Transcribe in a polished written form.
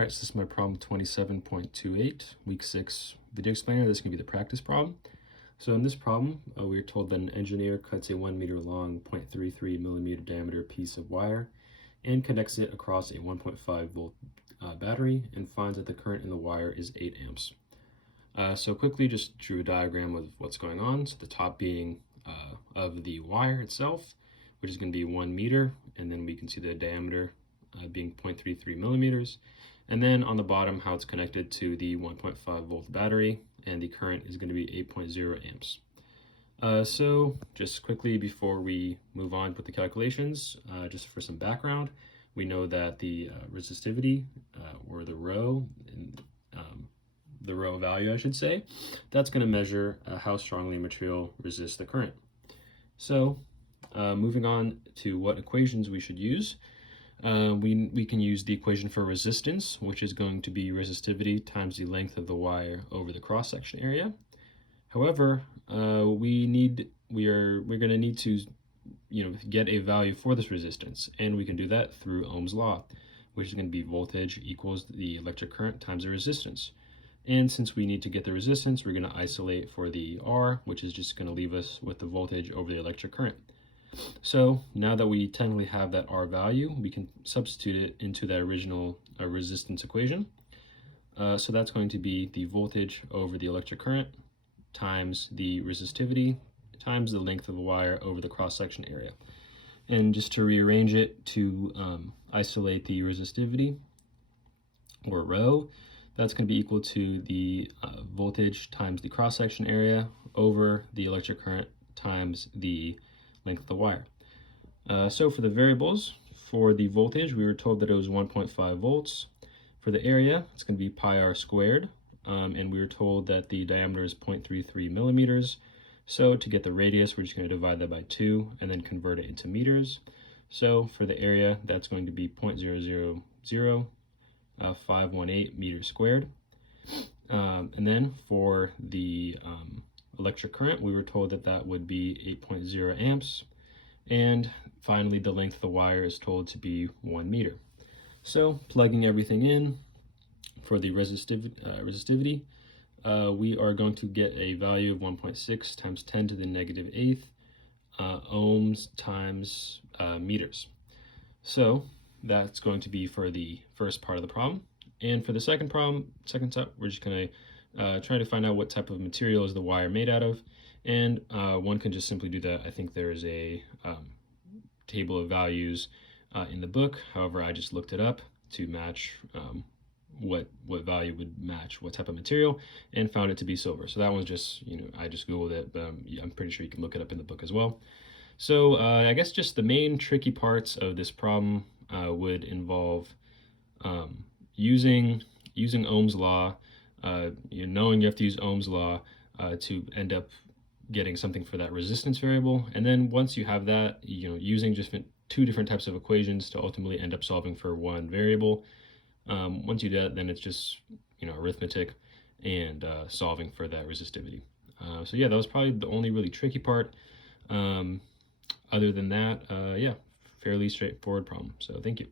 All right, so this is my problem 27.28, week 6 video explainer. This is going to be the practice problem. So in this problem, we are told that an engineer cuts a 1 meter long, 0.33 millimeter diameter piece of wire and connects it across a 1.5 volt battery and finds that the current in the wire is 8 amps. So quickly just drew a diagram of what's going on. So the top being of the wire itself, which is going to be 1 meter, and then we can see the diameter being 0.33 millimeters. And then on the bottom, how it's connected to the 1.5 volt battery, and the current is going to be 8.0 amps. So just quickly before we move on with the calculations, just for some background, we know that the resistivity, or the rho value, I should say, that's going to measure how strongly a material resists the current. So moving on to what equations we should use. We can use the equation for resistance, which is going to be resistivity times the length of the wire over the cross-section area. However, we're going to need to get a value for this resistance, and we can do that through Ohm's law, which is going to be voltage equals the electric current times the resistance. And since we need to get the resistance, we're going to isolate for the R, which is just going to leave us with the voltage over the electric current. So now that we technically have that R value, we can substitute it into that original resistance equation. So that's going to be the voltage over the electric current times the resistivity times the length of the wire over the cross-section area. And just to rearrange it to isolate the resistivity, or rho, that's going to be equal to the voltage times the cross-section area over the electric current times the length of the wire. So for the variables, for the voltage, we were told that it was 1.5 volts. For the area, it's going to be pi r squared, and we were told that the diameter is 0.33 millimeters. So to get the radius, we're just going to divide that by 2 and then convert it into meters. So for the area, that's going to be 0.000518 meters squared. And then for the electric current, we were told that that would be 8.0 amps. And finally, the length of the wire is told to be 1 meter. So plugging everything in for the resistivity, we are going to get a value of 1.6 times 10 to the negative 8th ohms times meters. So that's going to be for the first part of the problem. And for the second step, we're just going to try to find out what type of material is the wire made out of. And one can just simply do that. I think there's a table of values in the book. However, I just looked it up to match what value would match what type of material, and found it to be silver. So that one's just, I just Googled it, but I'm pretty sure you can look it up in the book as well. So I guess just the main tricky parts of this problem would involve using Ohm's law, knowing you have to use Ohm's law to end up getting something for that resistance variable. And then once you have that, using just two different types of equations to ultimately end up solving for one variable. Once you do that, then it's just, arithmetic and solving for that resistivity. So yeah, that was probably the only really tricky part. Other than that, yeah, fairly straightforward problem. So thank you.